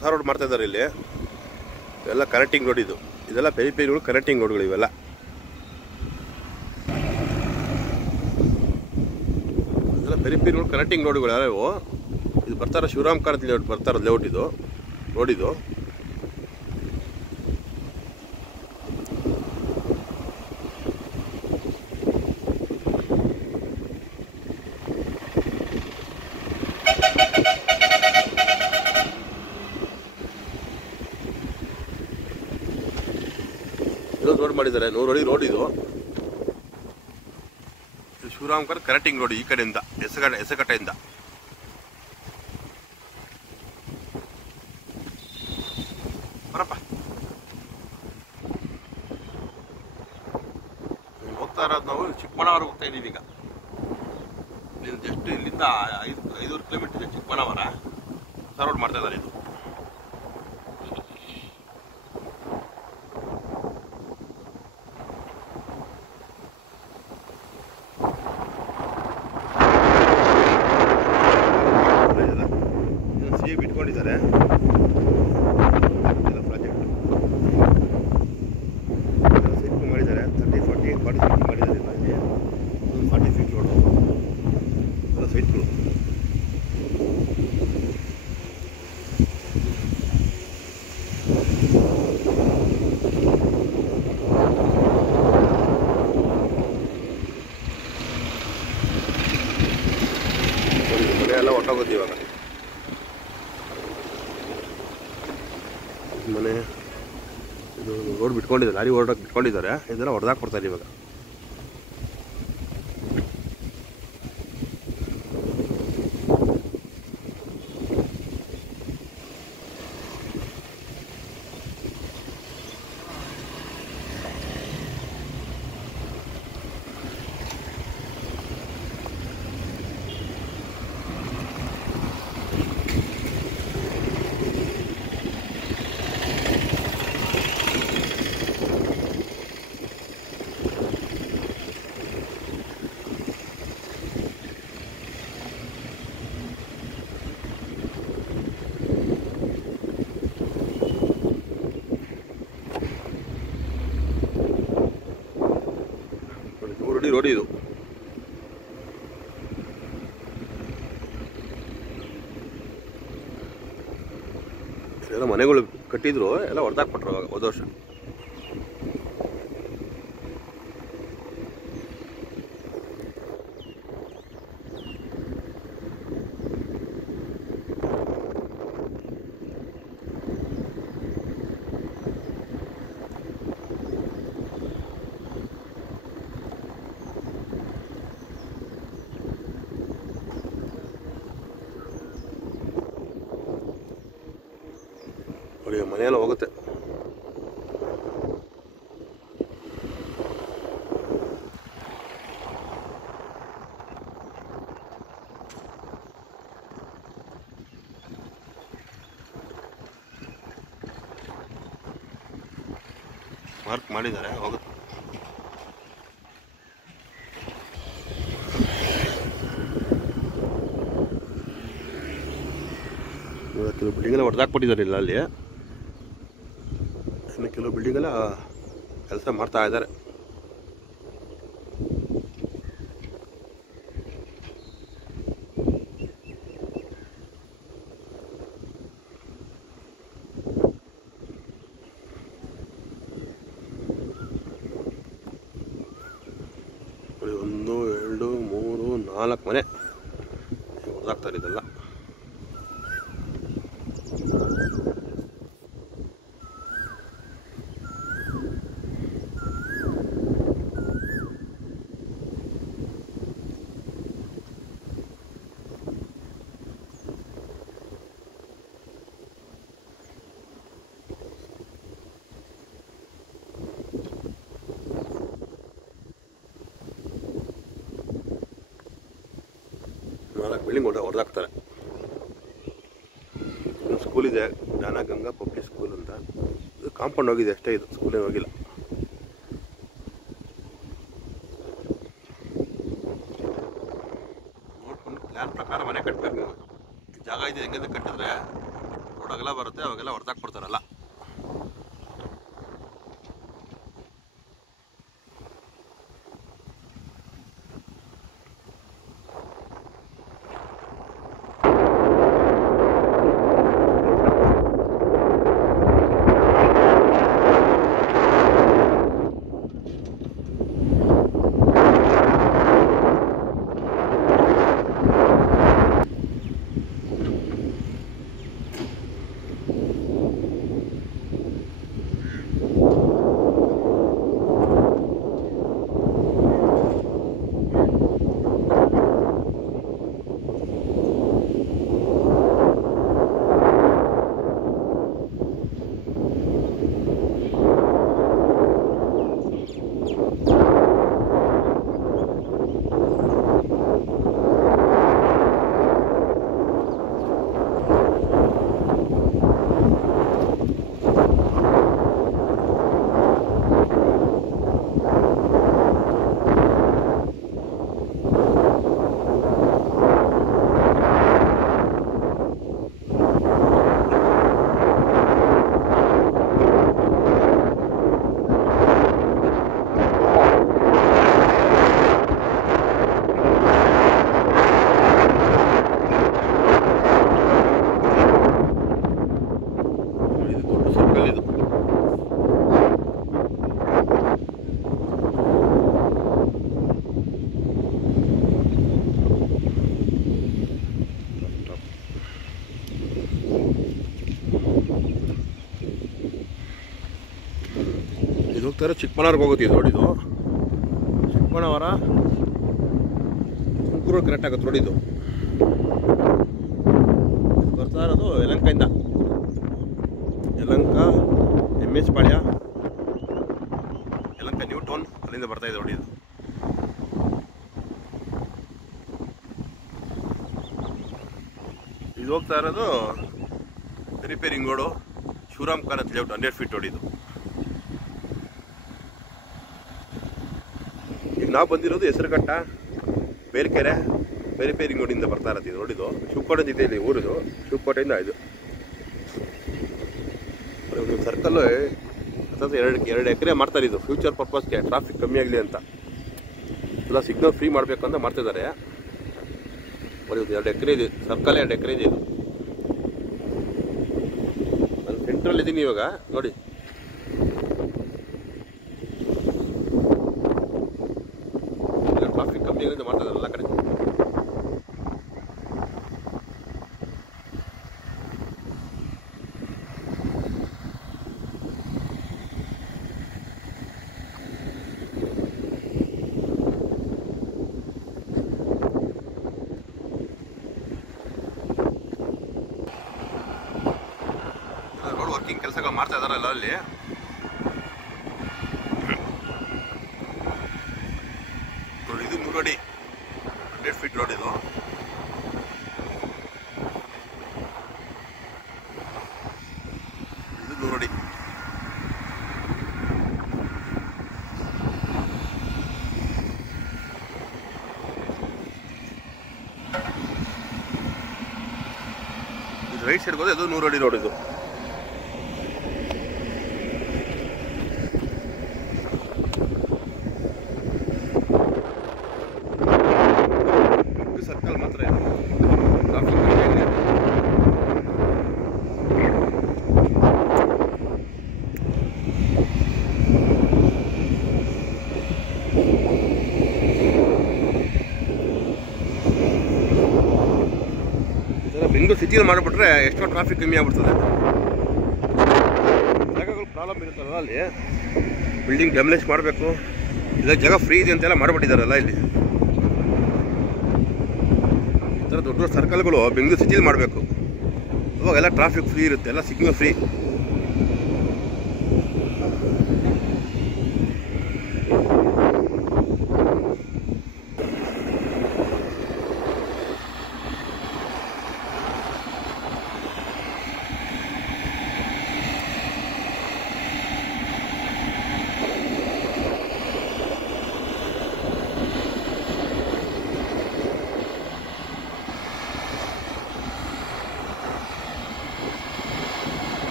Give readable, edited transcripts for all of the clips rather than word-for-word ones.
ಹೊಸ ರೋಡ್ ಮಾಡ್ತಾ ಇದ್ದಾರೆ ಇಲ್ಲಿ. ಇವೆಲ್ಲ ಕನೆಕ್ಟಿಂಗ್ ರೋಡ್ ಇದು. ಇದೆಲ್ಲ ಪೆರಿಪೆರಿಗಳು ಕನೆಕ್ಟಿಂಗ್ ರೋಡ್ಗಳು ಇವೆಲ್ಲ. ಇದೆಲ್ಲ ಪೆರಿಪೆರಿಗಳು ಕನೆಕ್ಟಿಂಗ್ ರೋಡ್ಗಳು ಯಾವ್ಯಾವು. ಇದು ಬರ್ತಾರ ಶಿವರಾಮ್ ಕಾರಂತ್ ಲೇಔಟ್ ಬರ್ತಾರ ಲೇಔಟ್ ಇದು ರೋಡ್ ಇದು. ಇದೊಂದು ರೋಡ್ ಮಾಡಿದ್ದಾರೆ, 100 ಅಡಿ ರೋಡ್ ಇದು. ಶಿವರಾಮ್ ಕಾರಂತ್ ಕನೆಕ್ಟಿಂಗ್ ರೋಡ್ ಈ ಕಡೆಯಿಂದ ಹೆಸಕಟ್ಟೆಯಿಂದ. ಬರಪ್ಪ ಹೋಗ್ತಾ ಇರೋದು ನಾವು ಚಿಕ್ಕಮಣವರ ಹೋಗ್ತಾ ಇದೀವಿ ಈಗ. ಜಸ್ಟ್ ಇಲ್ಲಿಂದ 500 ಕಿಲೋಮೀಟರ್ ಇದೆ ಚಿಕ್ಕಮಣವರ. ಹೊಸ ರೋಡ್ ಮಾಡ್ತಾ ಇದ್ದಾರೆ ಇದು. ಬಿಟ್ಕೊಂಡಿದ್ದಾರೆ ಪ್ರಾಜೆಕ್ಟ್ ಸೈಟ್ ಮಾಡಿದ್ದಾರೆ. 30, 40 ಫೀಟ್ ಮಾಡಿದ್ದಾರೆ. ಇಲ್ಲಿ 40 ಫೀಟ್ ರೋಡು ಎಲ್ಲ ಸೈಟ್ಗಳು. ಮನೆ ಎಲ್ಲ ಹೊಟ್ಟೋಗುತ್ತೆ ಇವಾಗ. ಮನೆ ಇದು ರೋಡ್ ಬಿಟ್ಕೊಂಡಿದ್ದಾರೆ, ಲಾರಿ ಓಡೋಕೆ ಬಿಟ್ಕೊಂಡಿದ್ದಾರೆ. ಇದೆಲ್ಲ ಹೊಡೆದಾಕ್ಬಿಡ್ತಾರೆ ಇವಾಗ. ರೋಡ್ ಇದು. ಎಲ್ಲ ಮನೆಗಳು ಕಟ್ಟಿದ್ರು, ಎಲ್ಲ ಹೊಡೆದಾಕ್ಬಿಟ್ರು ಅವಾಗ ಹೋದ ವರ್ಷ. ಮನೆಯೆಲ್ಲ ಹೋಗುತ್ತೆ. ಮಾರ್ಕ್ ಮಾಡಿದ್ದಾರೆ, ಹೋಗುತ್ತೆ. ಕೆಲವು ಬಿಲ್ಡಿಂಗ್ ಎಲ್ಲ ಹೊಡೆದಾಕ್ಬಿಟ್ಟಿದ್ದಾರೆ ಇಲ್ಲ ಅಲ್ಲಿ. ಕೆಲವು ಬಿಲ್ಡಿಂಗ್ ಎಲ್ಲ ಕೆಲಸ ಮಾಡ್ತಾ ಇದ್ದಾರೆ. ಒಂದು 2 3 4 ಮನೆ ಹೊಡೆದಾಕ್ತಾರೆ ಇದೆಲ್ಲ. ಬಿಲ್ಡಿಂಗ್ ಹೊಡೆದಾಕ್ತಾರೆ. ಸ್ಕೂಲ್ ಇದೆ, ಜ್ಞಾನಗಂಗಾ ಪಬ್ಲಿಕ್ ಸ್ಕೂಲ್ ಅಂತ. ಇದು ಕಾಂಪೌಂಡ್ ಹೋಗಿದೆ ಅಷ್ಟೇ, ಇದು ಸ್ಕೂಲೇನು ಹೋಗಿಲ್ಲ. ನೋಡ್ಕೊಂಡು ಪ್ಲ್ಯಾನ್ ಪ್ರಕಾರ ಮನೆ ಕಟ್ಟಬೇಕು ನೀವು. ಜಾಗ ಇದೆ, ಹೆಂಗಂದ್ರೆ ಕಟ್ಟಿದ್ರೆ ರೋಡಾಗ ಅಗಲ ಬರುತ್ತೆ ಅವಾಗೆಲ್ಲ ಹೊಡೆದಾಕ್ಬಿಡ್ತಾರಲ್ಲ. ಇದು ಹೋಗ್ತಾರೆ ಚಿಕ್ಕಮಗಳೂರಿಗೆ ಹೋಗುತ್ತೆ. ಇದು ನೋಡಿದ್ದು ಚಿಕ್ಕಮಗಳೂರ ತುಮಕೂರು ಕರೆಕ್ಟ್ ಆಗುತ್ತೆ ನೋಡಿದ್ದು. ಬರ್ತಾ ಇರೋದು ಯಲಹಂಕದಿಂದ, Yelahanka MS Palya, Yelahanka new town, ಅಲ್ಲಿಂದ ಬರ್ತಾ ಇದೆ ನೋಡಿ. ಇದು ಹೋಗ್ತಾ ಇರೋದು repairing road, Shivaram Karanth layout 100 feet ಹೊಡಿದು. ಈಗ ನಾವು ಬಂದಿರೋದು ಹೆಸರುಘಟ್ಟ ಬೇರ್ಕೆರೆ ರಿಪೇರಿಂಗ್ ರೋಡಿಂದ ಬರ್ತಾ ಇರತ್ತೆ. ಇದು ನೋಡಿದ್ದು ಶಿವಕೋಟೆ ಇದೆ, ಇಲ್ಲಿ ಊರಿದು ಶಿವಕೋಟೆಯಿಂದ. ಇದು ಒಂದು ಸರ್ಕಲ್ಲು ಅಥವಾ 2 ಎಕರೆ ಮಾಡ್ತಾರೆ. ಇದು ಫ್ಯೂಚರ್ ಪರ್ಪಸ್ಗೆ, ಟ್ರಾಫಿಕ್ ಕಮ್ಮಿ ಆಗಲಿ ಅಂತ ಎಲ್ಲ ಸಿಗ್ನಲ್ ಫ್ರೀ ಮಾಡಬೇಕು ಅಂತ ಮಾಡ್ತಿದ್ದಾರೆ. ಬರೀ 2 ಎಕರೆ ಇದೆ, ಸರ್ಕಲ್ 2 ಎಕರೆ ಇದೆ. ಇದು ನಾನು ಸೆಂಟ್ರಲ್ಲಿ ಇದ್ದೀನಿ ಇವಾಗ ನೋಡಿ. ಟ್ರಾಫಿಕ್ ಕಮ್ಮಿ ಆಗಿದೆ ಮಾಡ್ತಿದ್ದಾರೆ ಎಲ್ಲ ಕಡೆ. ರೋಡ್ ವರ್ಕಿಂಗ್ ಕೆಲಸಗಳು ಮಾಡ್ತಾ ಇದಾರಲ್ಲ ಅಲ್ಲಿ. ಇದು 3 ಅಡಿ 100 ಫೀಟ್ ರೋಡ್. ಇದು ಇದು 100 ಅಡಿ. ಇದು ರೈಟ್ ಸೈಡ್ಗೆ ಹೋದ್ರೆ ಅದು 100 ಅಡಿ ರೋಡ್. ಇದು ಸರ್ಕಲ್ ಮಾತ್ರ ಇದೆ. ಟ್ರಾಫಿಕ್ ಬೆಂಗಳೂರು ಸಿಟಿಯಲ್ಲಿ ಮಾಡಿಬಿಟ್ರೆ ಎಷ್ಟೋ ಟ್ರಾಫಿಕ್ ಕಮ್ಮಿ ಆಗ್ಬಿಡ್ತದೆ. ಜಾಗಗಳು ಪ್ರಾಬ್ಲಮ್ ಇರುತ್ತಲ್ಲ ಅಲ್ಲಿ, ಬಿಲ್ಡಿಂಗ್ ಡೆಮಲಿಷ್ ಮಾಡಬೇಕು, ಇಲ್ಲ ಜಾಗ ಫ್ರೀ ಇದೆ ಅಂತೆಲ್ಲ ಮಾಡಿಬಿಟ್ಟಿದ್ದಾರಲ್ಲ ಇಲ್ಲಿ. ಈ ಥರ ದೊಡ್ಡ ದೊಡ್ಡ ಸರ್ಕಲ್ಗಳು ಬೆಂಗಳೂರು ಸಿಟಿಲಿ ಮಾಡಬೇಕು. ಅವಾಗೆಲ್ಲ ಟ್ರಾಫಿಕ್ ಫ್ರೀ ಇರುತ್ತೆ, ಎಲ್ಲ ಸಿಗ್ನಲ್ ಫ್ರೀ.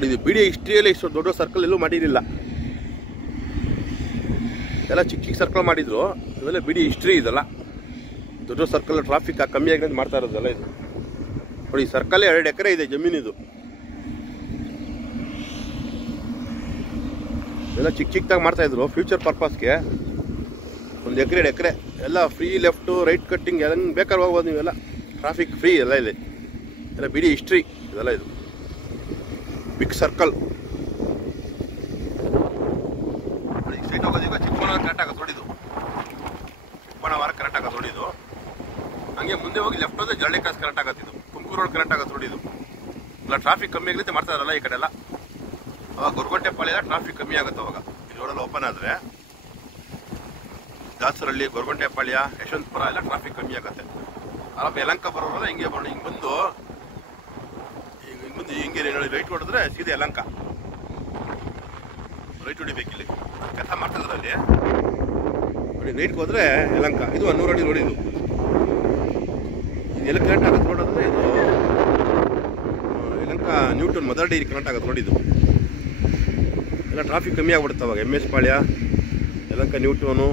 ನೋಡಿ, ಇದು ಬಿಡಿ ಹಿಸ್ಟ್ರಿಯಲ್ಲಿ ಇಷ್ಟು ದೊಡ್ಡ ಸರ್ಕಲ್ ಎಲ್ಲೂ ಮಾಡಿರಲಿಲ್ಲ. ಎಲ್ಲ ಚಿಕ್ಕ ಚಿಕ್ಕ ಸರ್ಕಲ್ ಮಾಡಿದ್ರು. ಇವೆಲ್ಲ ಬಿಡಿ ಹಿಸ್ಟ್ರಿ ಇದೆಲ್ಲ. ದೊಡ್ಡ ಸರ್ಕಲ್ ಟ್ರಾಫಿಕ್ ಕಮ್ಮಿ ಆಗಿ ಮಾಡ್ತಾ ಇರೋದಲ್ಲ ಇದು. ನೋಡಿ, ಸರ್ಕಲ್ 2 ಎಕರೆ ಇದೆ ಜಮೀನಿದು. ಎಲ್ಲ ಚಿಕ್ಕ ಚಿಕ್ಕದಾಗಿ ಮಾಡ್ತಾಯಿದ್ರು ಫ್ಯೂಚರ್ ಪರ್ಪಸ್ಗೆ. 1 ಎಕರೆ 2 ಎಕರೆ ಎಲ್ಲ ಫ್ರೀ, ಲೆಫ್ಟು ರೈಟ್ ಕಟ್ಟಿಂಗ್ ಎಲ್ಲ ಬೇಕಾದ್ರೆ ಹೋಗ್ಬೋದು ನೀವೆಲ್ಲ. ಟ್ರಾಫಿಕ್ ಫ್ರೀ ಎಲ್ಲ ಇದೆ. ಎಲ್ಲ ಬಿಡಿ ಹಿಸ್ಟ್ರಿ ಇದೆಲ್ಲ. ಇದು ಬಿಗ್ ಸರ್ಕಲ್. ಸೈಟ್ ಹೋಗೋದೀಗ ಚಿಕ್ಕಬಳ್ಳಾಪುರ ಕರೆಕ್ಟ್ ಆಗೋದು ನೋಡಿದ್ದು. ಚಿಕ್ಕಬಳ್ಳಾಪುರ ಕರೆಕ್ಟ್ ಆಗೋದು ನೋಡಿದ್ದು. ಹಂಗೆ ಮುಂದೆ ಹೋಗಿ ಲೆಫ್ಟ್ ಹೋದ್ರೆ ಜರಳಿ ಕ್ರಾಸ್ ಕರೆಕ್ಟ್ ಆಗತ್ತಿದ್ದು. ತುಮಕೂರು ರೋಡ್ ಕರೆಕ್ಟ್ ಆಗೋದು ನೋಡಿದ್ದು. ಎಲ್ಲ ಟ್ರಾಫಿಕ್ ಕಮ್ಮಿ ಆಗಲಿಕ್ಕೆ ಮಾಡ್ತಾ ಇರಲ್ಲ ಈ ಕಡೆ ಎಲ್ಲ. ಅವಾಗ ಗೊರಗುಂಟೆಪಾಳ್ಯ ಟ್ರಾಫಿಕ್ ಕಮ್ಮಿ ಆಗುತ್ತೆ. ಅವಾಗ ಈ ರೋಡೆಲ್ಲ ಓಪನ್ ಆದರೆ ದಾಸರಹಳ್ಳಿ, ಗೊರಗುಂಟೆಪಾಳ್ಯ, ಯಶವಂತಪುರ ಎಲ್ಲ ಟ್ರಾಫಿಕ್ ಕಮ್ಮಿ ಆಗುತ್ತೆ. ಆರಾಮ ಯಲಹಂಕ ಬರೋಲ್ಲ ಹಿಂಗೆ ಬರೋಣ. ಹಿಂಗೆ ಬಂದು ಹಿಂಗೆ ರೈಟ್ ಹೊಡೆದ್ರೆ ಸೀದಾ ಯಲಹಂಕ. ರೈಟ್ ಹೊಡಿಬೇಕಿಲ್ಲಿ ಕೆಲಸ ಮಾಡ್ತಿದ್ರು ಅಲ್ಲಿ. ನೋಡಿ, ರೈಟ್ಗೆ ಹೋದ್ರೆ ಯಲಹಂಕ. ಇದು 100 ಅಡಿ ರೋಡ್. ಇದು ಎಲ್ಲ ಕರೆಕ್ಟ್ ಆಗುತ್ತೆ ರೋಡ್ ಅಂದರೆ ಇದು ಯಲಹಂಕ ನ್ಯೂಟನ್ ಮೊದಲ ಡೈರಿ ಕರೆಕ್ಟ್ ಆಗುತ್ತೆ ನೋಡಿ. ಇದು ಎಲ್ಲ ಟ್ರಾಫಿಕ್ ಕಮ್ಮಿ ಆಗ್ಬಿಡುತ್ತೆ ಅವಾಗ. MS Palya, Yelahanka new town,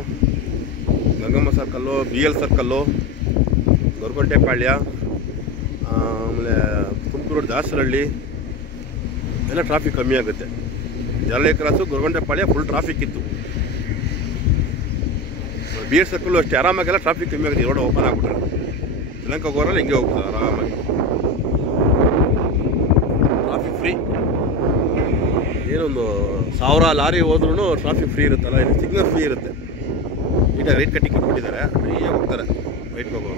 Gangamma circle, BL circle, Goraguntepalya, ಆಮೇಲೆ ತುಮಕೂರು ರೋಡ್, ದಾಸರಹಳ್ಳಿ ಎಲ್ಲ ಟ್ರಾಫಿಕ್ ಕಮ್ಮಿ ಆಗುತ್ತೆ. Jarali cross, Goraguntepalya full traffic ಇತ್ತು. BL ಸರ್ಕಲ್ಲು ಅಷ್ಟೇ ಆರಾಮಾಗೆಲ್ಲ ಟ್ರಾಫಿಕ್ ಕಮ್ಮಿ ಆಗುತ್ತೆ. ರೋಡ್ ಓಪನ್ ಆಗ್ಬಿಟ್ರೆ ಯಲಹಂಕ ಹೋಗೋರಲ್ಲ ಹಿಂಗೆ ಹೋಗ್ತದೆ ಆರಾಮಾಗಿ. Traffic free. ಏನೊಂದು 1000 ಲಾರಿ ಹೋದ್ರೂ ಟ್ರಾಫಿಕ್ ಫ್ರೀ ಇರುತ್ತಲ್ಲ. ಇಲ್ಲಿ ಸಿಗ್ನಲ್ ಫ್ರೀ ಇರುತ್ತೆ. ಈಗ ರೈಟ್ ಕಟ್ಟಿಂಗ್ ಕೊಟ್ಬಿಟ್ಟಿದ್ದಾರೆ. ಫ್ರೀಯಾಗಿ ಹೋಗ್ತಾರೆ ರೈಟ್ಗೆ ಹೋಗೋರು.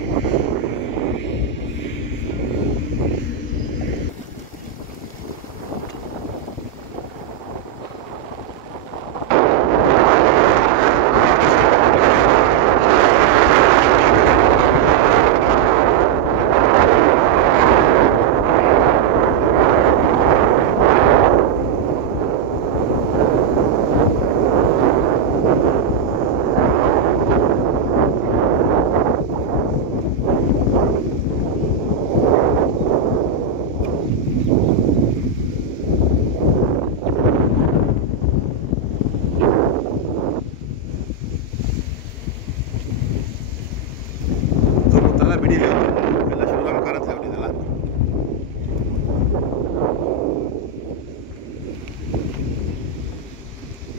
ಬಿಡಿ ಎಲ್ಲ ಶಿವರಾಮ್ ಕಾರ್ ಅಂತ ಹೇಳಿದೆಲ್ಲ.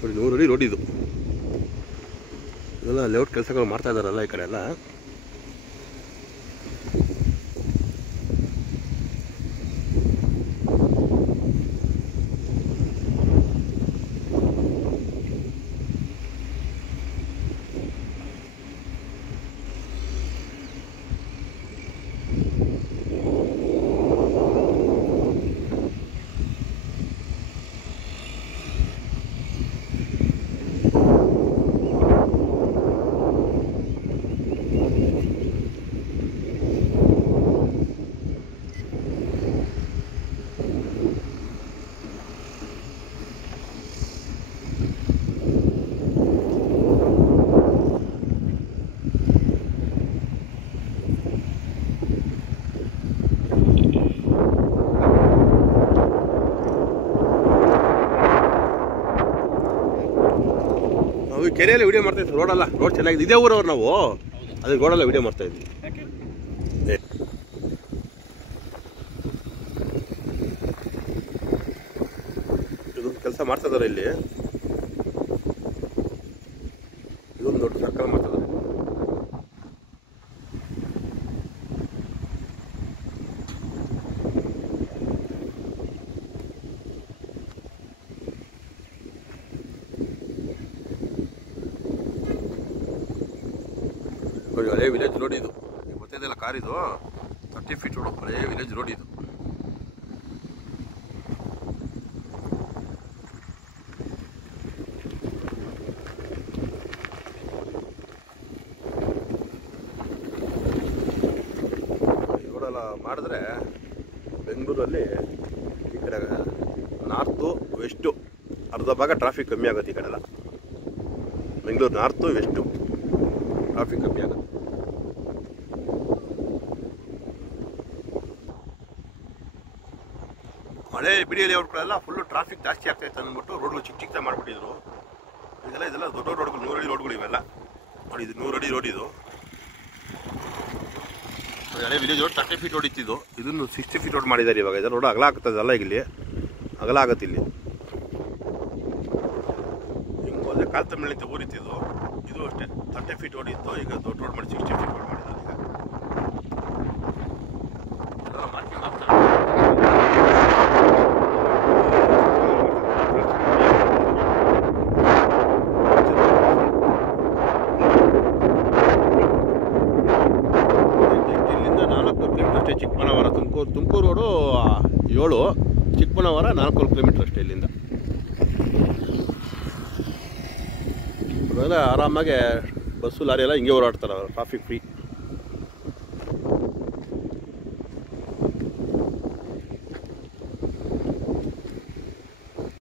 ನೋಡಿ, 100 ಅಡಿ ರೋಡ್ ಇದು. ಇದೆಲ್ಲ ಲೇಔಟ್ ಕೆಲಸಗಳು ಮಾಡ್ತಾ ಇದ್ದಾರಲ್ಲ ಈ ಕಡೆ ಎಲ್ಲ. ಕೆರೆಯಲ್ಲಿ ವಿಡಿಯೋ ಮಾಡ್ತಾ ಇದ್ವಿ. ರೋಡಲ್ಲ, ರೋಡ್ ಚೆನ್ನಾಗಿದೆ. ಇದೇ ಊರವ್ರು ನಾವು. ಅದೇ ರೋಡಲ್ಲ ವಿಡಿಯೋ ಮಾಡ್ತಾ ಇದ್ವಿ. ಇದೊಂದು ಕೆಲಸ ಮಾಡ್ತಾ ಇದಾರೆ ಇಲ್ಲಿ. ಇದೊಂದು ದೊಡ್ಡ ಸರ್ಕಲ್ ಮಾಡ್ತಾ ಇದ್ದಾರೆ. ಹಳೆ ವಿಲೇಜ್ ರೋಡ್ ಇದು. ಗೊತ್ತಿದೆಯಲ್ಲ ಕಾರ್ ಇದು. 30 ಫೀಟ್ ರೋಡ್. ಹಳೆ ವಿಲೇಜ್ ರೋಡ್ ಇದು. ರೋಡೆಲ್ಲ ಮಾಡಿದ್ರೆ ಬೆಂಗಳೂರಲ್ಲಿ ಈ ಕಡೆ ನಾರ್ತು ವೆಸ್ಟು ಅರ್ಧ ಭಾಗ ಟ್ರಾಫಿಕ್ ಕಮ್ಮಿ ಆಗುತ್ತೆ. ಈ ಕಡೆ ಎಲ್ಲ ಬೆಂಗಳೂರು ನಾರ್ತು ವೆಸ್ಟು ಟ್ರಾಫಿಕ್ ಕಮ್ಮಿ ಆಗುತ್ತೆ. ಹಳೆ ಹಳೆ ಬಿಡಿ ಲೇಔಟ್ಗಳೆಲ್ಲ ಫುಲ್ಲು ಟ್ರಾಫಿಕ್ ಜಾಸ್ತಿ ಆಗ್ತಾಯಿತ್ತು ಅಂದ್ಬಿಟ್ಟು ರೋಡ್ಗಳು ಚಿಕ್ಕ ಚಿಕ್ಕ ಮಾಡಿಬಿಟ್ಟಿದ್ರು. ಇದೆಲ್ಲ ದೊಡ್ಡ ರೋಡ್ಗಳು 100 ಅಡಿ ರೋಡ್ಗಳು ಇವೆಲ್ಲ ನೋಡಿ. ಇದು 100 ಅಡಿ ರೋಡ್. ಇದು ಹಳೆ ವಿಲೇಜ್ ರೋಡ್ 30 ಫೀಟ್ ರೋಡ್ ಇತ್ತಿದ್ದು. ಇದನ್ನು 60 ಫೀಟ್ ರೋಡ್ ಮಾಡಿದ್ದಾರೆ ಇವಾಗ. ಇದೆಲ್ಲ ರೋಡ್ ಅಗಲ ಆಗ್ತದಲ್ಲ, ಈಗ ಇಲ್ಲಿ ಅಗಲ ಆಗತ್ತೆ. ಇಲ್ಲಿ ಹಿಂಗೆ ಹೋದರೆ ಕಾಲ್ ತಮಿಳಿಂದ ಊರಿತ್ತಿದ್ದು. ಇದು ಅಷ್ಟೇ 30 ಫೀಟ್ ರೋಡ್ ಇತ್ತು. ಈಗ ದೊಡ್ಡ ರೋಡ್ ಮಾಡಿ 60 ಫೀಟ್ ರೋಡ್ ಮಾಡಿದ್ದಾರೆ. ಈಗ ಮಾರ್ಕಿಂಗ್ ಆಗ್ತಾರೆ. ಇಲ್ಲಿಂದ 4 ಕಿಲೋಮೀಟರ್ ಅಷ್ಟೇ ಚಿಕ್ಕಬಳ್ಳಾಪುರ. ತುಮಕೂರು ರೋಡು 7, ಚಿಕ್ಕಬಳ್ಳಾಪುರ 4 ಕಿಲೋಮೀಟರ್ ಅಷ್ಟೇ ಇಲ್ಲಿಂದ. ಆರಾಮಾಗೆ ಬಸ್ಸು ಲಾರಿ ಎಲ್ಲ ಹಿಂಗೆ ಓಡಾಡ್ತಾರೆ, ಟ್ರಾಫಿಕ್ ಫ್ರೀ.